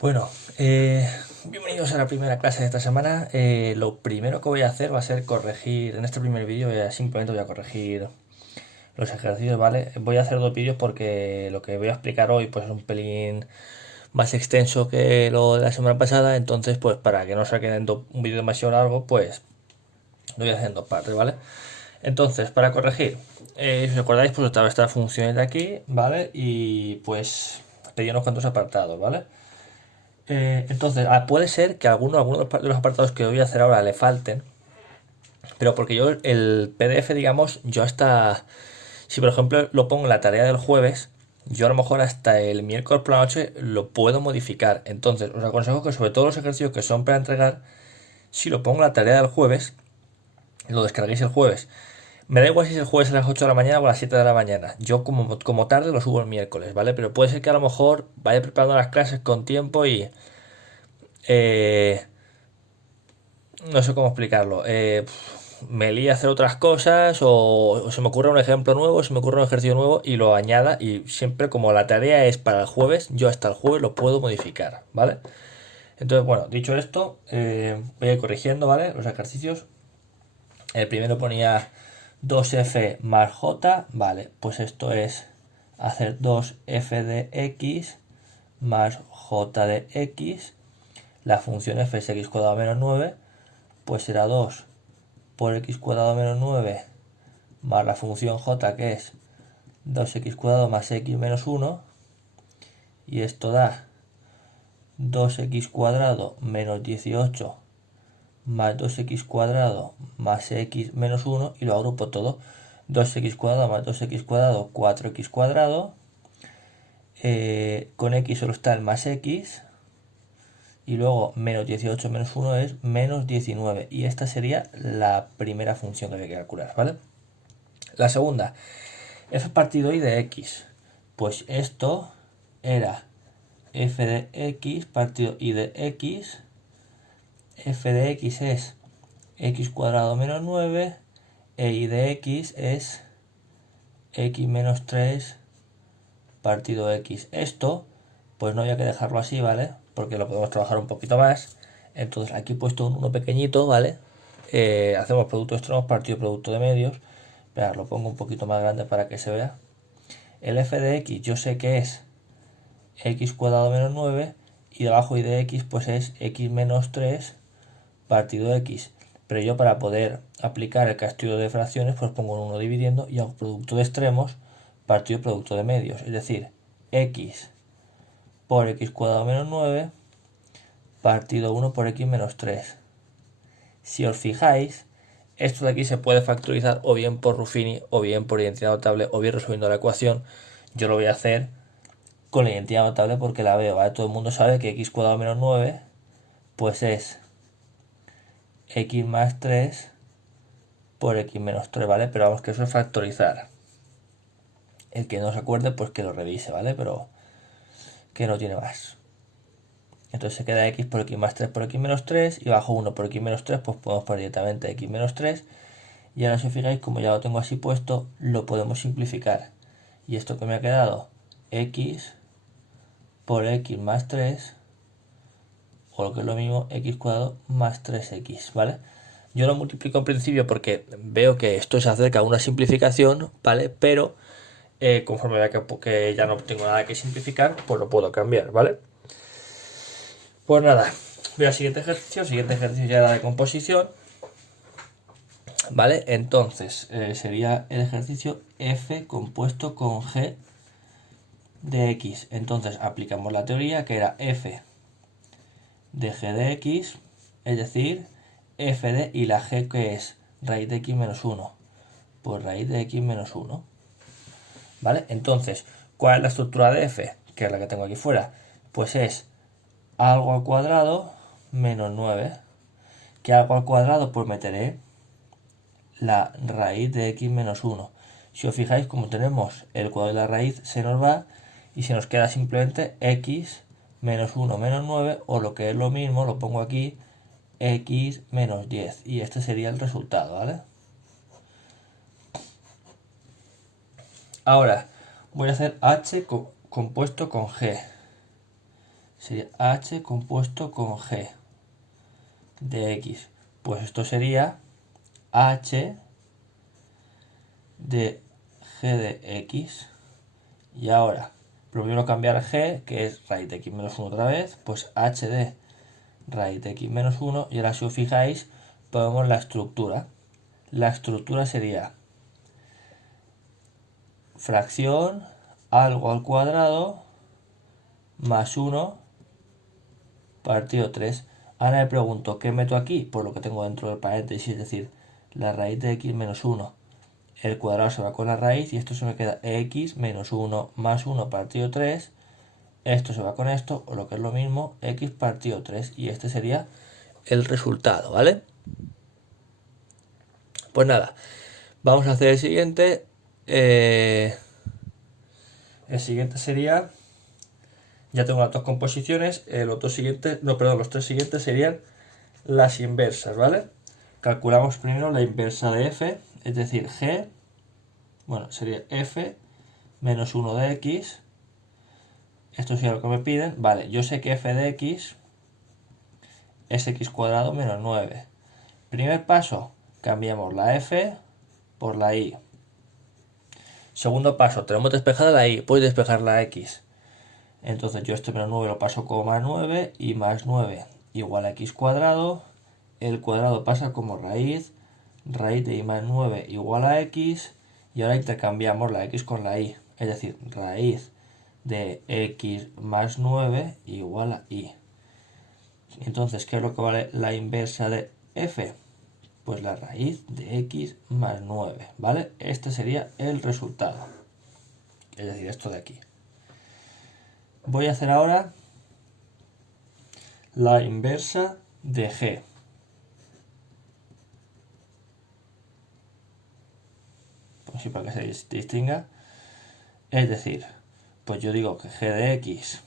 Bueno, bienvenidos a la primera clase de esta semana. Lo primero que voy a hacer va a ser corregir, en este primer vídeo simplemente voy a corregir los ejercicios, ¿vale? Voy a hacer dos vídeos porque lo que voy a explicar hoy pues es un pelín más extenso que lo de la semana pasada, entonces pues para que no se quede un vídeo demasiado largo, pues lo voy a hacer en dos partes, ¿vale? Entonces, para corregir, si os acordáis, pues estaba esta función de aquí, ¿vale? Y pues pedí unos cuantos apartados, ¿vale? Entonces, puede ser que algunos de los apartados que voy a hacer ahora le falten, pero porque yo el PDF, digamos, yo hasta, si por ejemplo lo pongo en la tarea del jueves, yo a lo mejor hasta el miércoles por la noche lo puedo modificar. Entonces, os aconsejo que sobre todo los ejercicios que son para entregar, si lo pongo en la tarea del jueves, lo descarguéis el jueves. Me da igual si es el jueves a las 8 de la mañana o a las 7 de la mañana. Yo como tarde lo subo el miércoles, ¿vale? Pero puede ser que a lo mejor vaya preparando las clases con tiempo y... eh, no sé cómo explicarlo. Me lío a hacer otras cosas o se me ocurre un ejemplo nuevo, se me ocurre un ejercicio nuevo y lo añada y siempre como la tarea es para el jueves, yo hasta el jueves lo puedo modificar, ¿vale? Entonces, bueno, dicho esto, voy a ir corrigiendo, ¿vale? Los ejercicios. El primero ponía 2f más j, vale, pues esto es hacer 2f de x más j de x. La función f es x cuadrado menos 9, pues será 2 por x cuadrado menos 9 más la función j, que es 2x cuadrado más x menos 1, y esto da 2x cuadrado menos 18 más 2x cuadrado más x menos 1, y lo agrupo todo. 2x cuadrado más 2x cuadrado, 4x cuadrado, con x solo está el más x, y luego menos 18 menos 1 es menos 19, y esta sería la primera función que hay que calcular, ¿vale? La segunda, f partido y de x, pues esto era f de x partido y de x. F de x es x cuadrado menos 9, e y de x es x menos 3 partido x. Esto pues no había que dejarlo así, ¿vale? Porque lo podemos trabajar un poquito más. Entonces aquí he puesto un 1 pequeñito, ¿vale? Hacemos producto de extremos partido producto de medios. Esperad, lo pongo un poquito más grande para que se vea. El f de x yo sé que es x cuadrado menos 9, y debajo y de x pues es x menos 3 partido x. Pero yo, para poder aplicar el castigo de fracciones, pues pongo un 1 dividiendo y hago producto de extremos partido producto de medios. Es decir, x por x cuadrado menos 9 partido 1 por x menos 3. Si os fijáis, esto de aquí se puede factorizar o bien por Ruffini o bien por identidad notable o bien resolviendo la ecuación. Yo lo voy a hacer con la identidad notable porque la veo, ¿vale? Todo el mundo sabe que x cuadrado menos 9 pues es x más 3 por x menos 3, ¿vale? Pero vamos, que eso es factorizar. El que no se acuerde, pues que lo revise, ¿vale? Pero que no tiene más. Entonces se queda x por x más 3 por x menos 3, y bajo 1 por x menos 3, pues podemos poner directamente x menos 3. Y ahora, si os fijáis, como ya lo tengo así puesto, lo podemos simplificar. Y esto que me ha quedado, x por x más 3, o lo que es lo mismo, x cuadrado más 3x, ¿vale? Yo lo multiplico en principio porque veo que esto se acerca a una simplificación, ¿vale? Pero conforme vea que ya no tengo nada que simplificar, pues lo puedo cambiar, ¿vale? Pues nada, voy al siguiente ejercicio. El siguiente ejercicio ya era de composición, ¿vale? Entonces sería el ejercicio f compuesto con g de x. Entonces aplicamos la teoría, que era f de g de x, es decir, f de, y la g, que es raíz de x menos 1, pues raíz de x menos 1, ¿vale? Entonces, ¿cuál es la estructura de f? Que es la que tengo aquí fuera. Pues es algo al cuadrado menos 9. ¿Qué algo al cuadrado? Pues meteré la raíz de x menos 1. Si os fijáis, como tenemos el cuadrado de la raíz, se nos va y se nos queda simplemente x menos 1 menos 9, o lo que es lo mismo, lo pongo aquí, x menos 10. Y este sería el resultado, ¿vale? Ahora voy a hacer h compuesto con g. sería h compuesto con g de x. Pues esto sería h de g de x. Y ahora, primero cambiar g, que es raíz de x menos 1 otra vez, pues h de raíz de x menos 1. Y ahora si os fijáis, ponemos la estructura. La estructura sería fracción algo al cuadrado más 1 partido 3. Ahora me pregunto, ¿qué meto aquí? Pues lo que tengo dentro del paréntesis, es decir, la raíz de x menos 1. El cuadrado se va con la raíz y esto se me queda x menos 1 más 1 partido 3. Esto se va con esto, o lo que es lo mismo, x partido 3. Y este sería el resultado, ¿vale? Pues nada, vamos a hacer el siguiente. El siguiente sería... Ya tengo las dos composiciones, los tres siguientes serían las inversas, ¿vale? Calculamos primero la inversa de f, es decir, g, bueno, sería f menos 1 de x. Esto sería lo que me piden. Vale, yo sé que f de x es x cuadrado menos 9. Primer paso, cambiamos la f por la y. Segundo paso, tenemos despejada la y, puedes despejar la x. Entonces yo este menos 9 lo paso como más 9 y más 9 igual a x cuadrado. El cuadrado pasa como raíz de y más 9 igual a x. Y ahora intercambiamos la x con la y. Es decir, raíz de x más 9 igual a y. Entonces, ¿qué es lo que vale la inversa de f? Pues la raíz de x más 9, ¿vale? Este sería el resultado. Es decir, esto de aquí. Voy a hacer ahora la inversa de g. Pues sí, para que se distinga. Es decir, pues yo digo que g de x,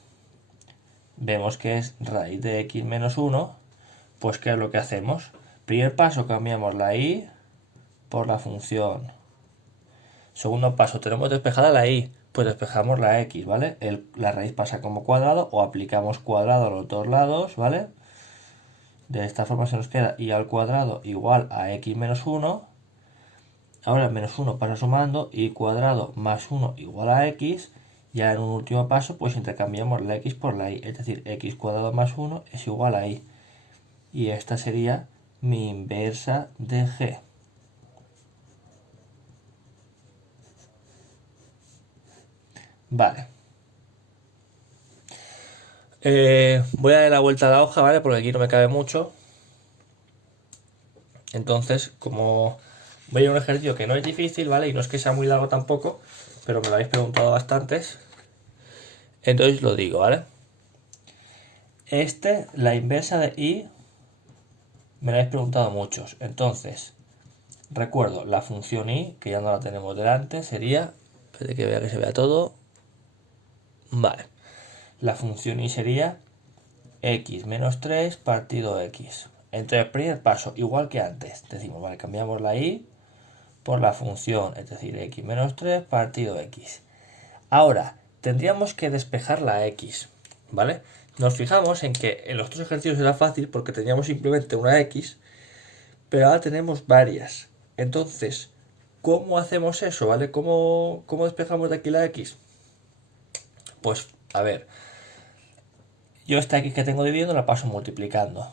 vemos que es raíz de x menos 1, pues ¿qué es lo que hacemos? Primer paso, cambiamos la y por la función. Segundo paso, tenemos despejada la y, pues despejamos la x, ¿vale? La raíz pasa como cuadrado o aplicamos cuadrado a los dos lados, ¿vale? De esta forma se nos queda y al cuadrado igual a x menos 1. Ahora el menos 1 pasa sumando y cuadrado más 1 igual a x. Ya en un último paso pues intercambiamos la x por la y, es decir, x cuadrado más 1 es igual a y. Y esta sería mi inversa de g. Vale. Voy a dar la vuelta a la hoja, ¿vale? Porque aquí no me cabe mucho. Entonces, como voy a un ejercicio que no es difícil, ¿vale? Y no es que sea muy largo tampoco, pero me lo habéis preguntado bastantes. Entonces lo digo, ¿vale? La inversa de y, me la habéis preguntado muchos. Entonces, recuerdo, la función y, que ya no la tenemos delante, sería... Espérate que vea que se vea todo. Vale. La función y sería x menos 3 partido x. Entonces, primer paso, igual que antes, decimos, vale, cambiamos la y por la función, es decir, x menos 3 partido x. Ahora, tendríamos que despejar la x, ¿vale? Nos fijamos en que en los otros ejercicios era fácil porque teníamos simplemente una x, pero ahora tenemos varias. Entonces, ¿cómo hacemos eso, vale? ¿Cómo despejamos de aquí la x? Pues, a ver, yo esta x que tengo dividiendo la paso multiplicando.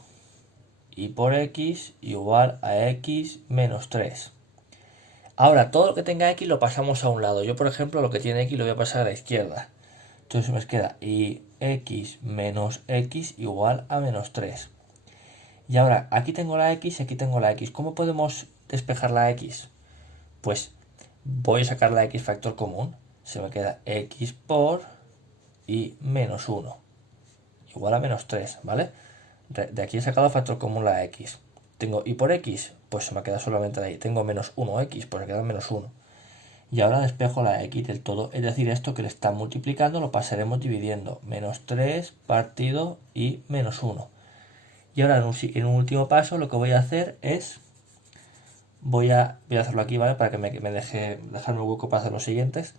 Y por x igual a x menos 3. Ahora, todo lo que tenga x lo pasamos a un lado. Yo, por ejemplo, lo que tiene x lo voy a pasar a la izquierda. Entonces me queda y x menos x igual a menos 3. Y ahora, aquí tengo la x y aquí tengo la x. ¿Cómo podemos despejar la x? Pues voy a sacar la x factor común. Se me queda x por y menos 1. Igual a menos 3, ¿vale? De aquí he sacado factor común la x. Tengo y por x, pues se me queda solamente la y. Tengo menos 1x, pues me queda menos 1. Y ahora despejo la x del todo, es decir, esto que le está multiplicando lo pasaremos dividiendo. Menos 3 partido y menos 1. Y ahora en un último paso lo que voy a hacer es... Voy a hacerlo aquí, ¿vale? Para que me dejarme hueco para hacer los siguientes.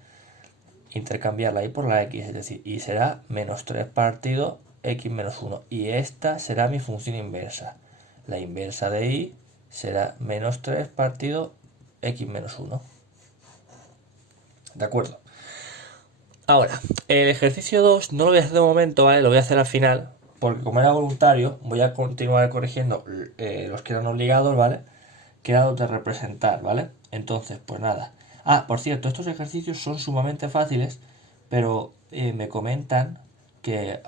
Intercambiar la y por la x, es decir, y será menos 3 partido x menos 1. Y esta será mi función inversa. La inversa de y será menos 3 partido x menos 1. ¿De acuerdo? Ahora, el ejercicio 2 no lo voy a hacer de momento, ¿vale? Lo voy a hacer al final, porque como era voluntario, voy a continuar corrigiendo los que eran obligados, ¿vale? Que era los de representar, ¿vale? Entonces, pues nada. Ah, por cierto, estos ejercicios son sumamente fáciles, pero me comentan que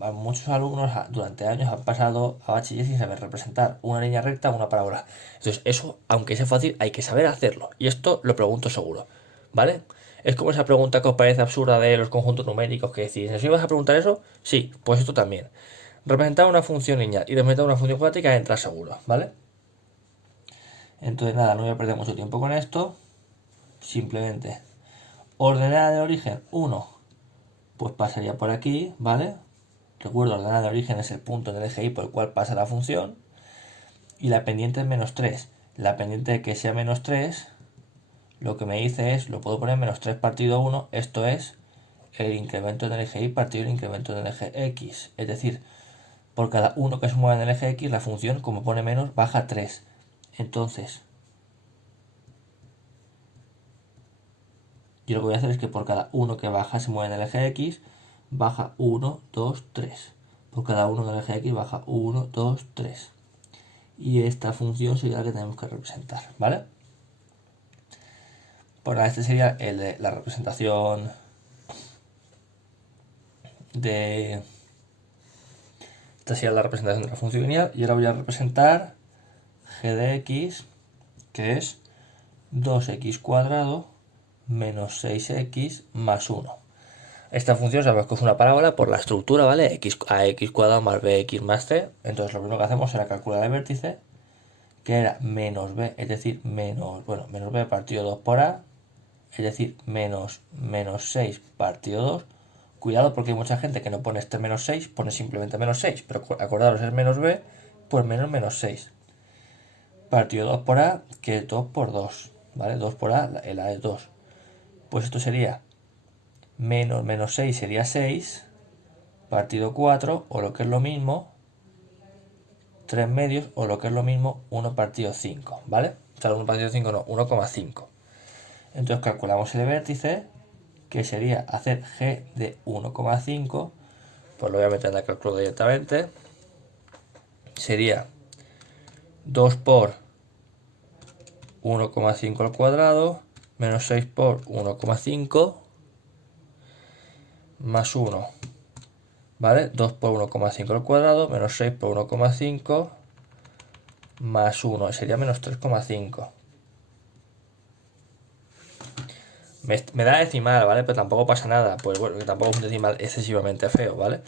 a muchos alumnos durante años han pasado a bachiller sin saber representar una línea recta o una parábola. Entonces, eso, aunque sea fácil, hay que saber hacerlo. Y esto lo pregunto seguro, ¿vale? Es como esa pregunta que os parece absurda de los conjuntos numéricos que decís, ¿si vas a preguntar eso? Sí, pues esto también. Representar una función lineal y representar una función cuadrática entra seguro, ¿vale? Entonces nada, no voy a perder mucho tiempo con esto. Simplemente ordenada de origen 1, pues pasaría por aquí, ¿vale? Recuerdo, ordenada de origen es el punto en el eje y por el cual pasa la función. Y la pendiente es menos 3. La pendiente de que sea menos 3, lo que me dice es, lo puedo poner menos 3 partido 1, esto es el incremento en el eje y partido el incremento en el eje x. Es decir, por cada 1 que se mueva en el eje x, la función, como pone menos, baja 3. Entonces, yo lo que voy a hacer es que por cada 1 que baja se mueve en el eje x, baja 1, 2, 3. Por cada 1 en el eje x baja 1, 2, 3. Y esta función sería la que tenemos que representar, ¿vale? Pues nada, este sería el de la representación de... Esta sería la representación de la función lineal. Y ahora voy a representar g de x, que es 2x cuadrado menos 6x más 1. Esta función sabemos que es una parábola por la estructura, ¿vale? X a x cuadrado más bx más c. Entonces lo primero que hacemos era calcular el vértice, que era menos b, es decir, menos b partido 2 por a, es decir, menos 6 partido 2. Cuidado porque hay mucha gente que no pone este menos 6, pone simplemente menos 6, pero acordaros, es menos b, pues menos 6. Partido 2 por a, que es 2 por 2, ¿vale? 2 por a, el a es 2. Pues esto sería menos 6 sería 6, partido 4, o lo que es lo mismo, 3 medios, o lo que es lo mismo, 1 partido 5, ¿vale? O sea, 1 partido 5 no, 1,5. Entonces calculamos el vértice, que sería hacer g de 1,5, pues lo voy a meter en el cálculo directamente. Sería 2 por 1,5 al cuadrado, menos 6 por 1,5, más 1, ¿vale? 2 por 1,5 al cuadrado, menos 6 por 1,5, más 1, sería menos 3,5. Me da decimal, ¿vale? Pero tampoco pasa nada, pues bueno, que tampoco es un decimal excesivamente feo, ¿vale?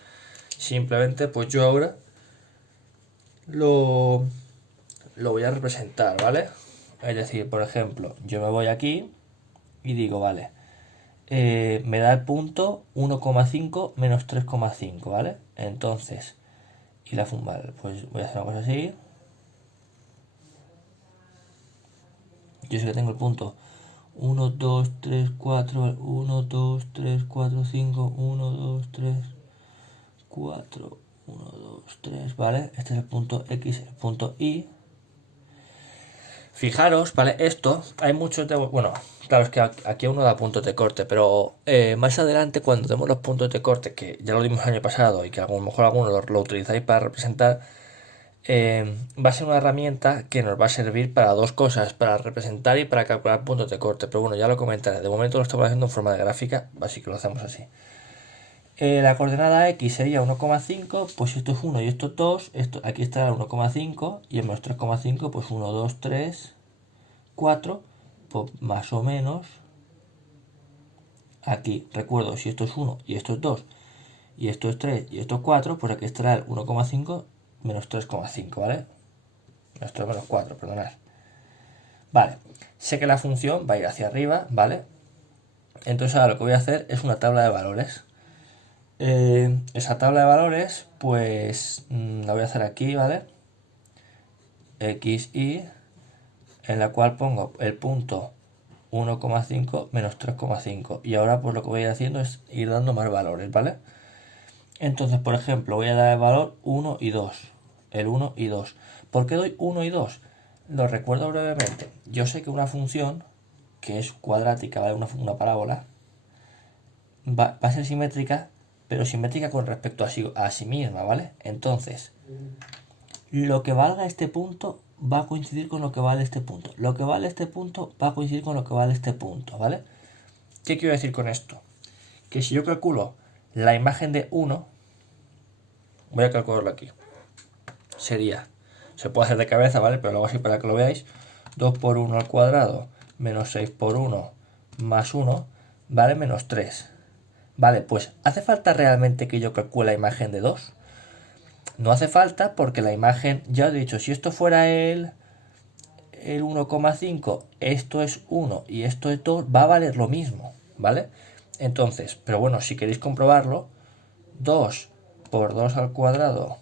Simplemente, pues yo ahora lo voy a representar, ¿vale? Es decir, por ejemplo, yo me voy aquí y digo, vale, me da el punto 1,5 menos 3,5, ¿vale? Entonces, y la función, vale, pues voy a hacer una cosa así. Yo sé que tengo el punto 1, 2, 3, 4, 1, 2, 3, 4, 5, 1, 2, 3, 4, 1, 2, 3, ¿vale? Este es el punto X, el punto Y. Fijaros, ¿vale? Esto, hay muchos de... Bueno, claro, es que aquí uno da puntos de corte, pero más adelante cuando demos los puntos de corte, que ya lo dimos el año pasado y que a lo mejor algunos lo utilizáis para representar, va a ser una herramienta que nos va a servir para dos cosas, para representar y para calcular puntos de corte. Pero bueno, ya lo comentaré. De momento lo estamos haciendo en forma de gráfica, así que lo hacemos así. La coordenada x sería 1,5, pues esto es 1 y esto es 2, aquí está el 1,5 y el menos 3,5, pues 1, 2, 3, 4, pues más o menos aquí. Recuerdo, si esto es 1 y esto es 2 y esto es 3 y esto es 4, pues aquí estará el 1,5 menos 3,5, ¿vale? Menos 3 menos 4, perdonad. Vale, sé que la función va a ir hacia arriba, ¿vale? Entonces ahora lo que voy a hacer es una tabla de valores. Esa tabla de valores, pues la voy a hacer aquí, ¿vale? X, Y, en la cual pongo el punto 1,5 menos 3,5. Y ahora pues lo que voy a ir haciendo es ir dando más valores, ¿vale? Entonces, por ejemplo, voy a dar el valor 1 y 2. El 1 y 2. ¿Por qué doy 1 y 2? Lo recuerdo brevemente. Yo sé que una función que es cuadrática, ¿vale? Una parábola, va a ser simétrica, pero simétrica con respecto a sí misma, ¿vale? Entonces, lo que valga este punto va a coincidir con lo que vale este punto. Lo que vale este punto va a coincidir con lo que vale este punto, ¿vale? ¿Qué quiero decir con esto? Que si yo calculo la imagen de 1, voy a calcularlo aquí. Sería, se puede hacer de cabeza, ¿vale? Pero luego así para que lo veáis, 2 por 1 al cuadrado menos 6 por 1 más 1 vale menos 3. Vale, pues ¿hace falta realmente que yo calcule la imagen de 2? No hace falta porque la imagen, ya os he dicho, si esto fuera el 1,5, esto es 1 y esto es 2, va a valer lo mismo, ¿vale? Entonces, pero bueno, si queréis comprobarlo, 2 por 2 al cuadrado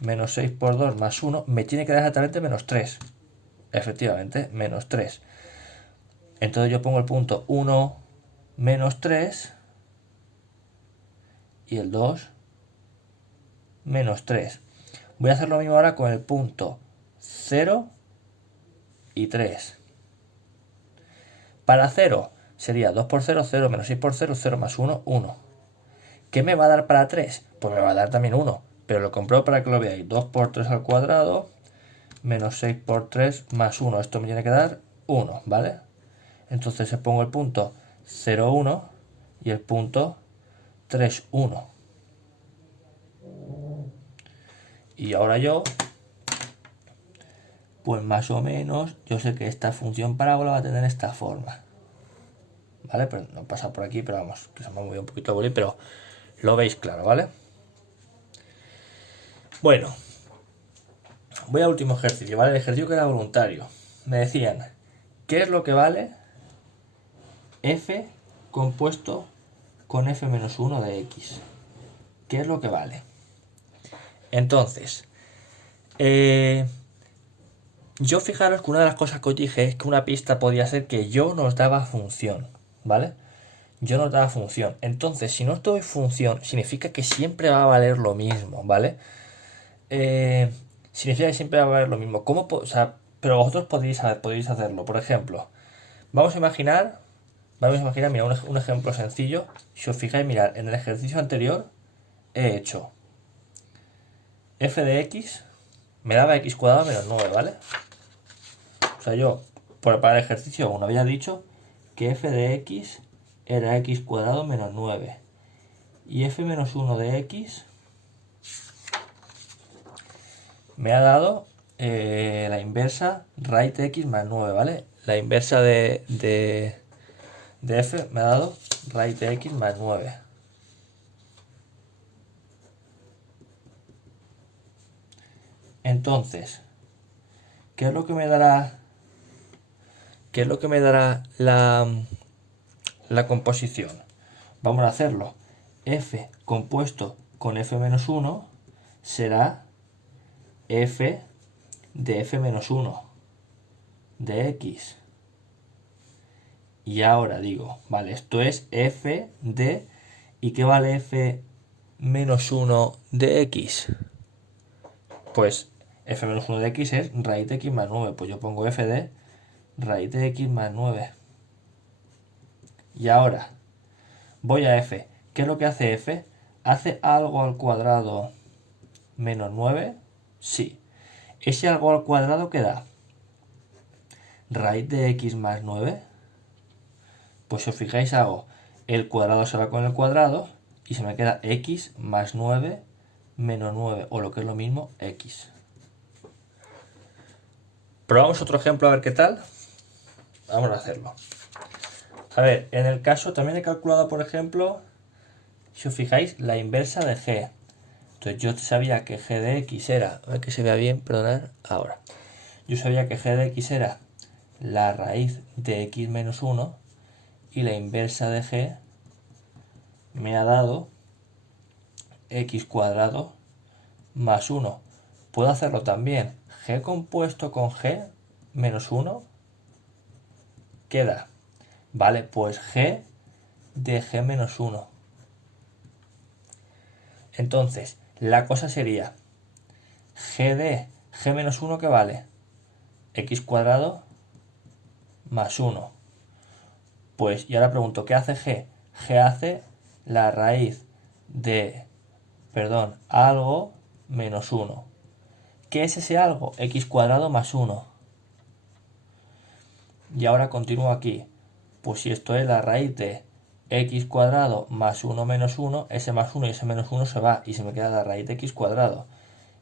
menos 6 por 2 más 1 me tiene que dar exactamente menos 3. Efectivamente, menos 3. Entonces yo pongo el punto 1 menos 3 y el 2 menos 3. Voy a hacer lo mismo ahora con el punto 0 y 3. Para 0 sería 2 por 0, 0 menos 6 por 0, 0 más 1, 1. ¿Qué me va a dar para 3? Pues me va a dar también 1, pero lo compruebo para que lo veáis. 2 por 3 al cuadrado menos 6 por 3 más 1. Esto me tiene que dar 1, ¿vale? Entonces se pongo el punto 0, 1 y el punto 3, 1. Y ahora yo, pues más o menos, yo sé que esta función parábola va a tener esta forma. ¿Vale? Pero no pasa por aquí, pero vamos, que se me ha movido un poquito el boli, pero lo veis claro, ¿vale? Bueno, voy al último ejercicio, ¿vale? El ejercicio que era voluntario. Me decían, ¿qué es lo que vale f compuesto con f menos 1 de x? ¿Qué es lo que vale? Entonces, yo fijaros que una de las cosas que os dije es que una pista podía ser que yo nos daba función, ¿vale? Yo nos daba función. Entonces, si no os doy función, significa que siempre va a valer lo mismo, ¿vale? Significa que siempre va a valer lo mismo. ¿Cómo? O sea, pero vosotros podéis hacerlo. Por ejemplo, vamos a imaginar, mira, un ejemplo sencillo. Si os fijáis, mirad, en el ejercicio anterior he hecho f de x me daba x cuadrado menos 9, ¿vale? O sea, yo, para el ejercicio 1 había dicho que f de x era x cuadrado menos 9. Y f menos 1 de x me ha dado la inversa raíz de x más 9, ¿vale? La inversa de f me ha dado raíz de x más 9. Entonces, ¿qué es lo que me dará? ¿Qué es lo que me dará la composición? Vamos a hacerlo. F compuesto con f menos 1 será f de f menos 1 de x. Y ahora digo, vale, esto es f de... ¿Y qué vale f menos 1 de x? Pues f menos 1 de x es raíz de x más 9. Pues yo pongo f de raíz de x más 9. Y ahora voy a f. ¿Qué es lo que hace f? ¿Hace algo al cuadrado menos 9? Sí. ¿Ese algo al cuadrado qué da? Raíz de x más 9. Pues si os fijáis hago el cuadrado se va con el cuadrado y se me queda x más 9 menos 9, o lo que es lo mismo, x. Probamos otro ejemplo a ver qué tal. Vamos a hacerlo. A ver, en el caso también he calculado, por ejemplo, si os fijáis, la inversa de g. Entonces yo sabía que g de x era, a ver que se vea bien, perdonad, ahora. Yo sabía que g de x era la raíz de x menos 1 y la inversa de g me ha dado x cuadrado más 1. Puedo hacerlo también. G compuesto con g menos 1 queda. Vale, pues g de g menos 1. Entonces, la cosa sería g de g menos 1 que vale x cuadrado más 1. Pues, y ahora pregunto, ¿qué hace g? G hace la raíz de, algo menos 1. ¿Qué es ese algo? X cuadrado más 1. Y ahora continúo aquí. Pues si esto es la raíz de x cuadrado más 1 menos 1, ese más 1 y ese menos 1 se va y se me queda la raíz de x cuadrado.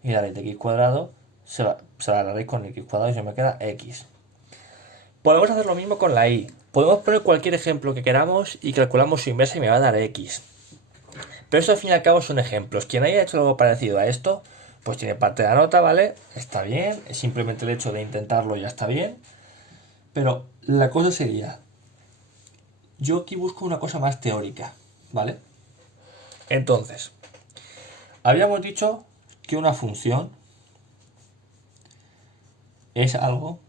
Y la raíz de x cuadrado se va a la raíz con x cuadrado y se me queda x. Podemos hacer lo mismo con la y. Podemos poner cualquier ejemplo que queramos y calculamos su inversa y me va a dar x. Pero eso al fin y al cabo son ejemplos. Quien haya hecho algo parecido a esto, pues tiene parte de la nota, ¿vale? Está bien, es simplemente el hecho de intentarlo ya está bien. Pero la cosa sería, yo aquí busco una cosa más teórica, ¿vale? Entonces, habíamos dicho que una función es algo,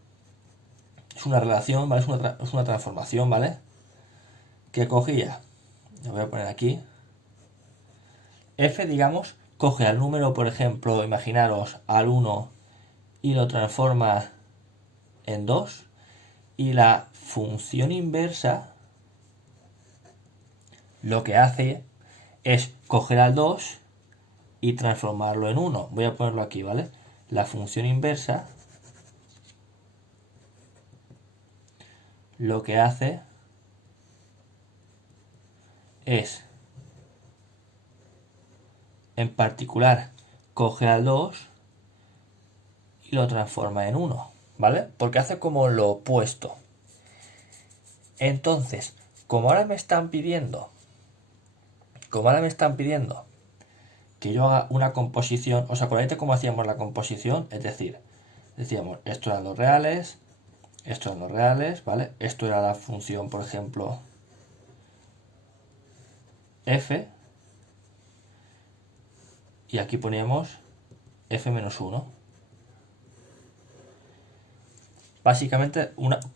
es una relación, ¿vale? Es una transformación, ¿vale? Que cogía, lo voy a poner aquí, f, digamos, coge al número, por ejemplo, imaginaros al 1 y lo transforma en 2, y la función inversa lo que hace es coger al 2 y transformarlo en 1. Voy a ponerlo aquí, ¿vale? La función inversa lo que hace es, en particular, coge al 2 y lo transforma en 1, ¿vale? Porque hace como lo opuesto. Entonces, como ahora me están pidiendo que yo haga una composición, ¿os acordáis de cómo hacíamos la composición? Es decir, decíamos, esto eran los reales, ¿vale? Esto era la función, por ejemplo, f, y aquí poníamos f menos 1. Básicamente,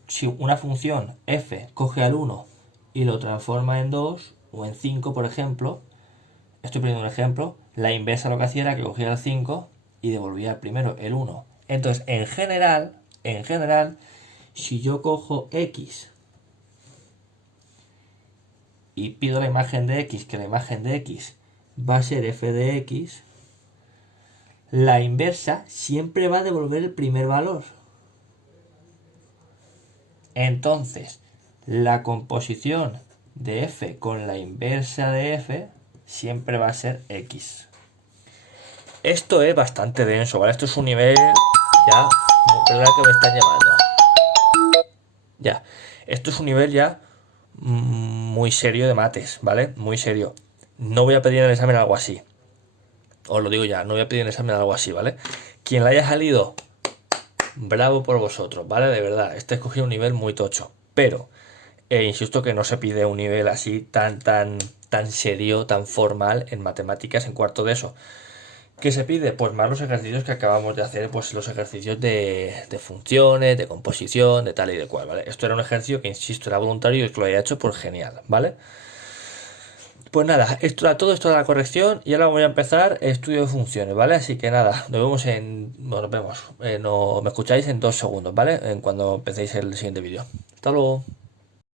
si una función f coge al 1 y lo transforma en 2 o en 5, por ejemplo, estoy poniendo un ejemplo, la inversa lo que hacía era que cogía el 5 y devolvía el primero, el 1. Entonces, en general, si yo cojo x y pido la imagen de x, que la imagen de x va a ser f de x, la inversa siempre va a devolver el primer valor. Entonces, la composición de f con la inversa de f siempre va a ser x. Esto es bastante denso, ¿vale? Esto es un nivel ya... Perdón que me están llamando. Ya. Esto es un nivel ya muy serio de mates, ¿vale? Muy serio. No voy a pedir en el examen algo así. Os lo digo ya, no voy a pedir en el examen algo así, ¿vale? Quien la haya salido, bravo por vosotros, ¿vale? De verdad, este he escogido un nivel muy tocho. Pero, insisto que no se pide un nivel así tan serio, tan formal en matemáticas en cuarto de eso. ¿Qué se pide? Pues más los ejercicios que acabamos de hacer, pues los ejercicios de funciones, de composición, de tal y de cual, ¿vale? Esto era un ejercicio que, insisto, era voluntario y que lo haya hecho, pues genial, ¿vale? Pues nada, todo esto de la corrección y ahora voy a empezar estudio de funciones, ¿vale? Así que nada, nos vemos, me escucháis en 2 segundos, ¿vale? En cuando empecéis el siguiente vídeo. Hasta luego.